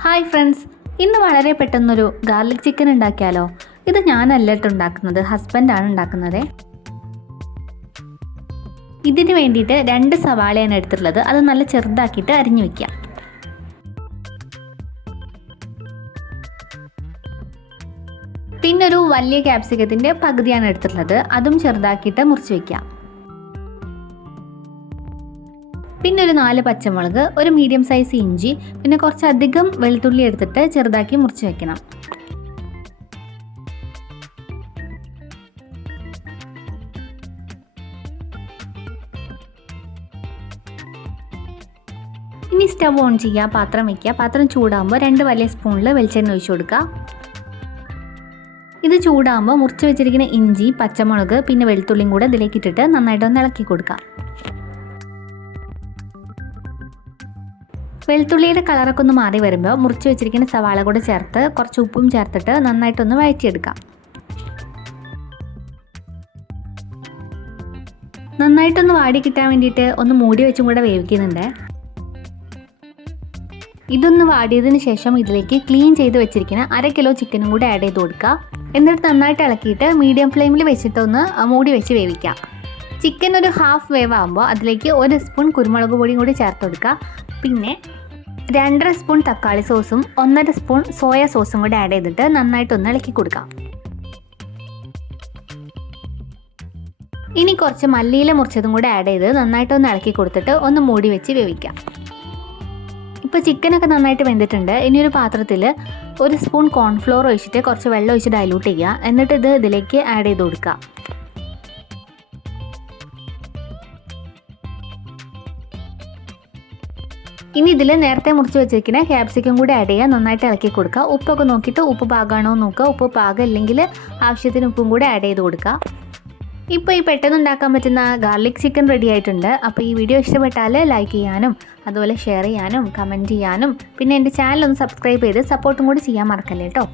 Hi friends. ഇന്ന് വളരെ പെട്ടെന്നൊരു ഗാർലിക് ചിക്കൻ ഉണ്ടാക്കിയാലോ? ഇത് ഞാനല്ല ഉണ്ടാക്കുന്നത്. ഹസ്ബൻഡാണ് ഉണ്ടാക്കുന്നത്. ഇതിന് വേണ്ടിയിട്ട് രണ്ട് സവാളയാണ് എടുത്തിട്ടുള്ളത്. അത് നല്ല ചെറുതാക്കിയിട്ട് അരിഞ്ഞു വെക്കാം പിന്നൊരു വലിയ ക്യാപ്സിക്കത്തിന്റെ പകുതിയാണ് എടുത്തിട്ടുള്ളത്. അതും ചെറുതാക്കിയിട്ട് മുറിച്ച് വെക്കാം പിന്നെ ഒരു നാല് പച്ചമുളക് ഒരു മീഡിയം സൈസ് ഇഞ്ചി പിന്നെ കുറച്ചധികം വെളുത്തുള്ളി എടുത്തിട്ട് ചെറുതാക്കി മുറിച്ച് വെക്കണം. ഇനി സ്റ്റവ് ഓൺ ചെയ്യുക പാത്രം വയ്ക്കുക പാത്രം ചൂടാകുമ്പോൾ രണ്ട് വലിയ സ്പൂണിൽ വെളിച്ചെണ്ണ ഒഴിച്ചു കൊടുക്കുക. ഇത് ചൂടാകുമ്പോൾ മുറിച്ച് വെച്ചിരിക്കുന്ന ഇഞ്ചി പച്ചമുളക് പിന്നെ വെളുത്തുള്ളിയും കൂടെ ഇതിലേക്ക് ഇട്ടിട്ട് നന്നായിട്ടൊന്ന് ഇളക്കി കൊടുക്കുക. വെളുത്തുള്ളിയുടെ കളറൊക്കെ ഒന്ന് മാറി വരുമ്പോൾ മുറിച്ച് വെച്ചിരിക്കുന്ന സവാള കൂടെ ചേർത്ത് കുറച്ച് ഉപ്പും ചേർത്തിട്ട് നന്നായിട്ടൊന്ന് വഴറ്റിയെടുക്കാം. നന്നായിട്ടൊന്ന് വാടി കിട്ടാൻ വേണ്ടിയിട്ട് ഒന്ന് മൂടി വെച്ചും കൂടെ വേവിക്കുന്നുണ്ട്. ഇതൊന്ന് വാടിയതിന് ശേഷം ഇതിലേക്ക് ക്ലീൻ ചെയ്ത് വെച്ചിരിക്കുന്ന അര കിലോ ചിക്കനും കൂടെ ആഡ് ചെയ്ത് കൊടുക്കുക എന്നിട്ട് നന്നായിട്ട് ഇളക്കിയിട്ട് മീഡിയം ഫ്ലെയിമിൽ വെച്ചിട്ടൊന്ന് മൂടി വെച്ച് വേവിക്കാം. ചിക്കൻ ഒരു ഹാഫ് വേവ് ആകുമ്പോൾ അതിലേക്ക് ഒരു സ്പൂൺ കുരുമുളക് പൊടിയും കൂടി ചേർത്ത് കൊടുക്കുക. പിന്നെ രണ്ടര സ്പൂൺ തക്കാളി സോസും ഒന്നര സ്പൂൺ സോയ സോസും കൂടി ആഡ് ചെയ്തിട്ട് നന്നായിട്ടൊന്ന് ഇളക്കി കൊടുക്കാം ഇനി കുറച്ച് മല്ലിയില മുറിച്ചതും കൂടി ആഡ് ചെയ്ത് നന്നായിട്ടൊന്ന് ഇളക്കി കൊടുത്തിട്ട് ഒന്ന് മൂടി വെച്ച് വേവിക്കാം ഇപ്പോൾ ചിക്കനൊക്കെ നന്നായിട്ട് വെന്തിട്ടുണ്ട്. ഇനി ഒരു പാത്രത്തിൽ ഒരു സ്പൂൺ കോൺഫ്ലോർ ഒഴിച്ചിട്ട് കുറച്ച് വെള്ളം ഒഴിച്ച് ഡൈലൂട്ട് ചെയ്യുക. എന്നിട്ട് ഇത് ഇതിലേക്ക് ആഡ് ചെയ്ത് കൊടുക്കുക. ഇനി ഇതിൽ നേരത്തെ മുറിച്ച് വെച്ചിരിക്കുന്ന ക്യാപ്സിക്കം കൂടി ആഡ് ചെയ്യുക നന്നായിട്ട് ഇളക്കി കൊടുക്കുക. ഉപ്പൊക്കെ നോക്കിയിട്ട് ഉപ്പ് പാകമാണോ നോക്കുക. ഉപ്പ് പാകം ഇല്ലെങ്കിൽ ആവശ്യത്തിന് ഉപ്പും കൂടി ആഡ് ചെയ്ത് കൊടുക്കുക. ഇപ്പോൾ ഈ പെട്ടെന്ന് ഉണ്ടാക്കാൻ പറ്റുന്ന ഗാർലിക് ചിക്കൻ റെഡി ആയിട്ടുണ്ട്. അപ്പോൾ ഈ വീഡിയോ ഇഷ്ടപ്പെട്ടാൽ ലൈക്ക് ചെയ്യാനും അതുപോലെ ഷെയർ ചെയ്യാനും കമന്റ് ചെയ്യാനും പിന്നെ എന്റെ ചാനൽ ഒന്ന് സബ്സ്ക്രൈബ് ചെയ്ത് സപ്പോർട്ടും കൂടി ചെയ്യാൻ മറക്കല്ലേ കേട്ടോ